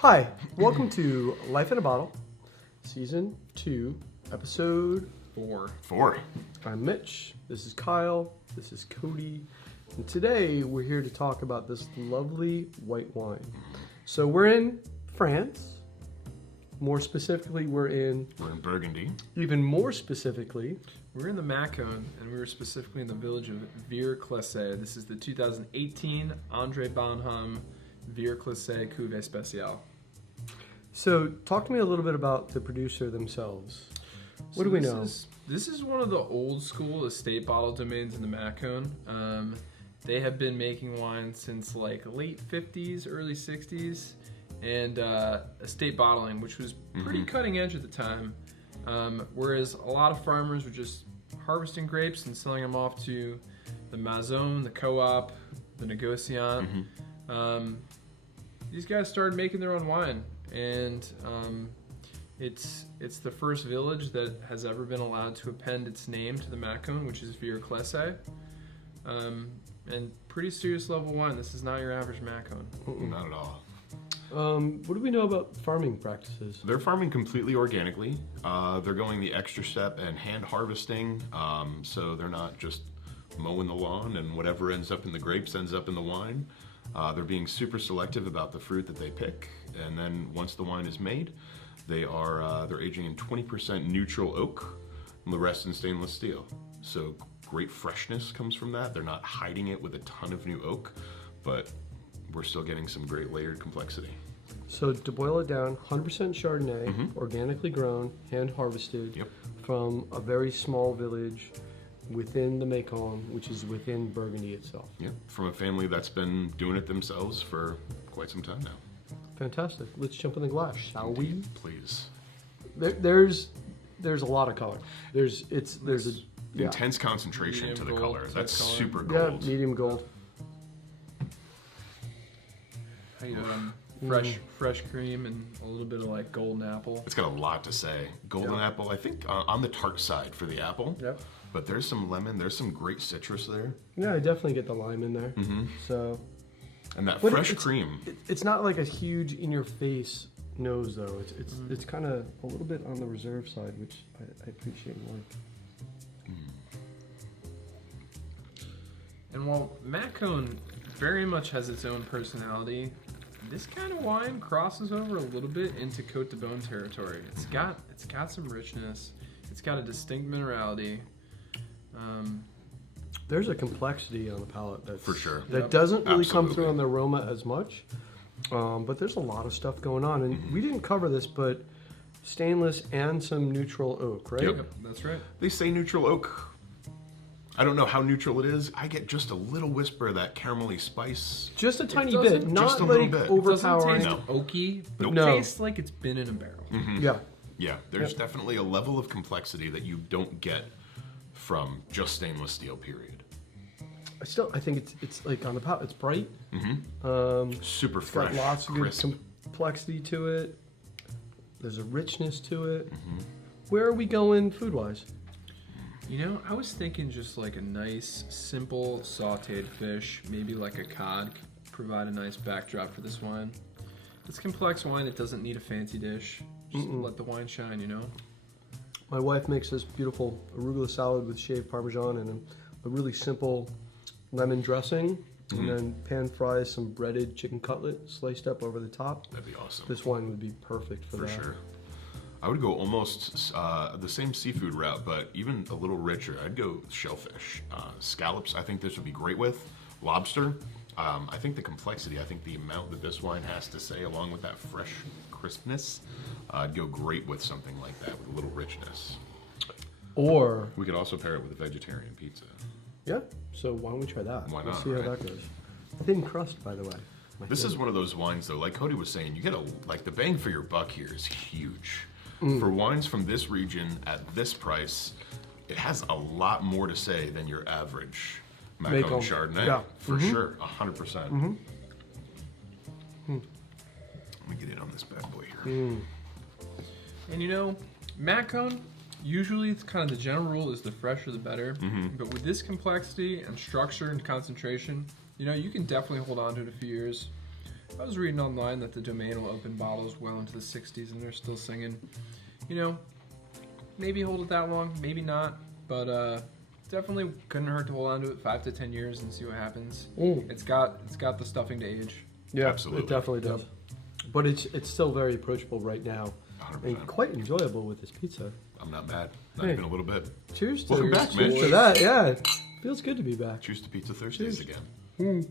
Hi, welcome to Life in a Bottle, Season 2, Episode 4. I'm Mitch, this is Kyle, this is Cody, and today we're here to talk about this lovely white wine. So we're in France. More specifically, we're in Burgundy. Even more specifically, we're in the Macon, and we were specifically in the village of Vire clesse. This is the 2018 Andre Bonhomme Vire clesse Cuvee Speciale. So talk to me a little bit about the producer themselves. What do we know? This is one of the old school estate bottle domains in the Macon. They have been making wine since like late 50s, early 60s. And estate bottling, which was pretty cutting edge at the time. Whereas a lot of farmers were just harvesting grapes and selling them off to the maison, the co-op, the negociant. These guys started making their own wine, and it's the first village that has ever been allowed to append its name to the Macon, which is Vire clesse. And pretty serious level wine. This is not your average Macon. Not at all. What do we know about farming practices? They're farming completely organically. They're going the extra step and hand harvesting, so they're not just mowing the lawn and whatever ends up in the grapes ends up in the wine. They're being super selective about the fruit that they pick, and then once the wine is made, they're aging in 20% neutral oak, and the rest in stainless steel. So great freshness comes from that. They're not hiding it with a ton of new oak, but we're still getting some great layered complexity. So to boil it down, 100% Chardonnay, organically grown, hand harvested, from a very small village within the Macon, which is within Burgundy itself. Yep, from a family that's been doing it themselves for quite some time now. Fantastic. Let's jump in the glass, shall we? Please. There's a lot of color. There's Intense concentration Medium to the gold color. type That's color. super gold. Yeah, medium gold. Fresh cream and a little bit of like golden apple. It's got a lot to say. Golden apple, I think on the tart side for the apple. Yep. But there's some lemon, there's some great citrus there. Yeah, I definitely get the lime in there. So, And that but fresh cream. It's not like a huge in-your-face nose, though. It's kind of a little bit on the reserve side, which I appreciate and like. And while Macon very much has its own personality, this kind of wine crosses over a little bit into Côte de Beaune territory. It's got some richness. It's got a distinct minerality. There's a complexity on the palate that's, For sure. that doesn't really come Absolutely. through on the aroma as much. But there's a lot of stuff going on, and we didn't cover this, but stainless and some neutral oak, right? Yep. That's right. They say neutral oak. I don't know how neutral it is. I get just a little whisper of that caramelly spice. Just a tiny doesn't- bit, not just a little like bit. It doesn't overpowering. taste oaky, but Nope. it No. tastes like it's been in a barrel. Yeah. Yeah, there's definitely a level of complexity that you don't get from just stainless steel, period. I think it's like on the palate. It's bright. Super It's got fresh, lots of good crisp. complexity to it. There's a richness to it. Where are we going food-wise? You know, I was thinking just like a nice, simple sautéed fish, maybe like a cod, could provide a nice backdrop for this wine. It's complex wine that doesn't need a fancy dish. Just let the wine shine, you know? My wife makes this beautiful arugula salad with shaved Parmesan and a really simple lemon dressing, and then pan fries some breaded chicken cutlet sliced up over the top. That'd be awesome. This wine would be perfect for For that. sure. I would go almost the same seafood route, but even a little richer. I'd go shellfish. Scallops, I think this would be great with. Lobster. I think the complexity, I think the amount that this wine has to say, along with that fresh crispness, I'd go great with something like that, with a little richness. Or, We could also pair it with a vegetarian pizza. yeah, so why don't we try that? Why Let's not, see how right? that goes. Thin crust, by the way. This is one of those wines, though, like Cody was saying, you get the bang for your buck here is huge. For wines from this region at this price, it has a lot more to say than your average Macon Macon. Chardonnay. Yeah. For sure, 100%. Let me get in on this bad boy here. And you know, Macon, usually it's kind of the general rule is the fresher the better. But with this complexity and structure and concentration, you know, you can definitely hold on to it a few years. I was reading online that the domain will open bottles well into the 60s, and they're still singing. You know, maybe hold it that long, maybe not, but definitely couldn't hurt to hold on to it 5 to 10 years and see what happens. It's got the stuffing to age. Yeah, Absolutely. it definitely does. But it's still very approachable right now 100%. and quite enjoyable with this pizza. I'm not mad. Not Hey. even a little bit. Cheers to Welcome back, man. cheers to that. Yeah, feels good to be back. Cheers to Pizza Thursdays again. Mm.